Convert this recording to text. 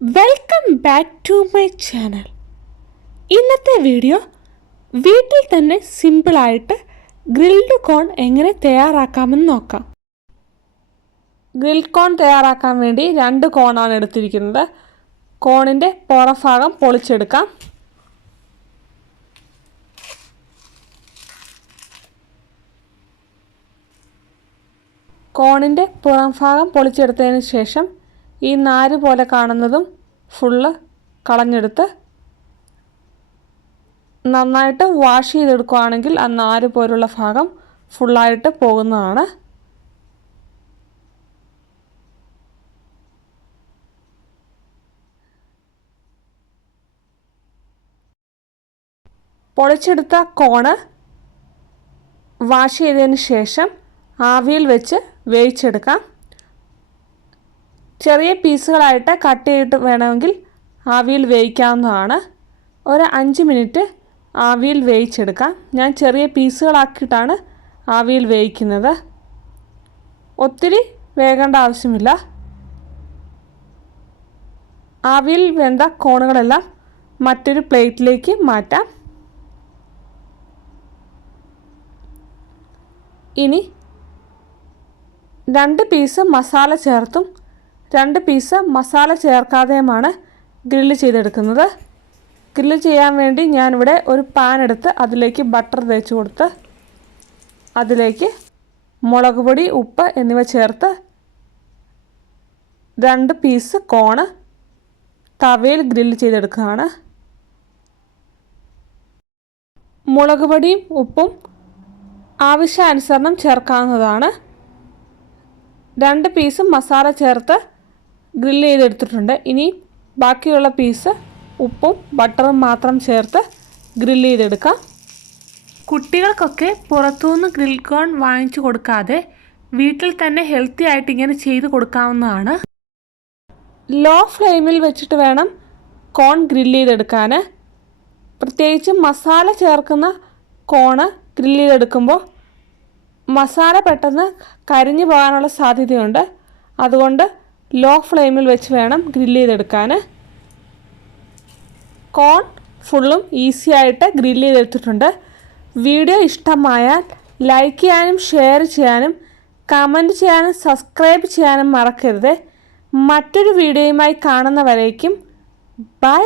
Welcome back to my channel. ഇന്നത്തെ video വീട്ടിൽ തന്നെ സിമ്പിളായിട്ട് ഗ്രിൽഡ് കോൺ എങ്ങനെ തയ്യാറാക്കാമെന്ന് നോക്കാം. ഗ്രിൽഡ് കോൺ തയ്യാറാക്കാൻ വേണ്ടി 2 കോണാണ് എടുത്തിരിക്കുന്നത്. കോണിൻ്റെ പുറഭാഗം പൊളിച്ചെടുക്കാം. കോണിൻ്റെ പുറം ഭാഗം പൊളിച്ചെടുത്തതിന് ശേഷം ഈ നാര് പോലെ കാണുന്നതും ഫുള്ള് കളഞ്ഞെടുത്ത് നന്നായിട്ട് വാഷ് ചെയ്തെടുക്കുകയാണെങ്കിൽ ആ നാര് പോലുള്ള ഭാഗം ഫുള്ളായിട്ട് പോകുന്നതാണ്. പൊളിച്ചെടുത്ത കോണ് വാഷ് ചെയ്തതിന് ശേഷം ആവിയിൽ വെച്ച് വേവിച്ചെടുക്കാം. ചെറിയ പീസുകളായിട്ട് കട്ട് ചെയ്തിട്ട് വേണമെങ്കിൽ ആവിയിൽ വേവിക്കാവുന്നതാണ്. ഒരു 5 മിനിറ്റ് ആവിയിൽ വേവിച്ചെടുക്കാം. ഞാൻ ചെറിയ പീസുകളാക്കിയിട്ടാണ് ആവിയിൽ വേവിക്കുന്നത്. ഒത്തിരി വേകേണ്ട ആവശ്യമില്ല. ആവിയിൽ വെന്ത കോണുകളെല്ലാം മറ്റൊരു പ്ലേറ്റിലേക്ക് മാറ്റാം. ഇനി 2 പീസ് മസാല ചേർത്തും 2 പീസ് മസാല ചേർക്കാതെയുമാണ് ഗ്രില്ല് ചെയ്തെടുക്കുന്നത്. ഗ്രില്ല് ചെയ്യാൻ വേണ്ടി ഞാനിവിടെ ഒരു പാൻ എടുത്ത് അതിലേക്ക് ബട്ടർ തേച്ച് കൊടുത്ത് അതിലേക്ക് മുളക് പൊടി, ഉപ്പ് എന്നിവ ചേർത്ത് 2 പീസ് കോണ് തവയിൽ ഗ്രില്ല് ചെയ്തെടുക്കുകയാണ്. മുളക് പൊടിയും ഉപ്പും ആവശ്യാനുസരണം ചേർക്കാവുന്നതാണ്. 2 പീസ് മസാല ചേർത്ത് ഗ്രില്ല് ചെയ്തെടുത്തിട്ടുണ്ട്. ഇനി ബാക്കിയുള്ള പീസ് ഉപ്പും ബട്ടറും മാത്രം ചേർത്ത് ഗ്രില്ല് ചെയ്തെടുക്കാം. കുട്ടികൾക്കൊക്കെ പുറത്തുനിന്ന് ഗ്രിൽ കോൺ വാങ്ങിച്ചു കൊടുക്കാതെ വീട്ടിൽ തന്നെ ഹെൽത്തി ആയിട്ട് ഇങ്ങനെ ചെയ്ത് കൊടുക്കാവുന്നതാണ്. ലോ ഫ്ലെയിമിൽ വെച്ചിട്ട് വേണം കോൺ ഗ്രില്ല് ചെയ്തെടുക്കാൻ. പ്രത്യേകിച്ച് മസാല ചേർക്കുന്ന കോണ് ഗ്രില്ല് ചെയ്തെടുക്കുമ്പോൾ മസാല പെട്ടെന്ന് കരിഞ്ഞു പോകാനുള്ള സാധ്യതയുണ്ട്. അതുകൊണ്ട് ലോ ഫ്ലെയിമിൽ വെച്ച് വേണം ഗ്രില്ല് ചെയ്തെടുക്കാൻ. കോൺ ഫുള്ളും ഈസി ആയിട്ട് ഗ്രില്ല് ചെയ്തെടുത്തിട്ടുണ്ട്. വീഡിയോ ഇഷ്ടമായാൽ ലൈക്ക് ചെയ്യാനും ഷെയർ ചെയ്യാനും കമൻറ്റ് ചെയ്യാനും സബ്സ്ക്രൈബ് ചെയ്യാനും മറക്കരുത്. മറ്റൊരു വീഡിയോയുമായി കാണുന്നവരേക്കും ബൈ.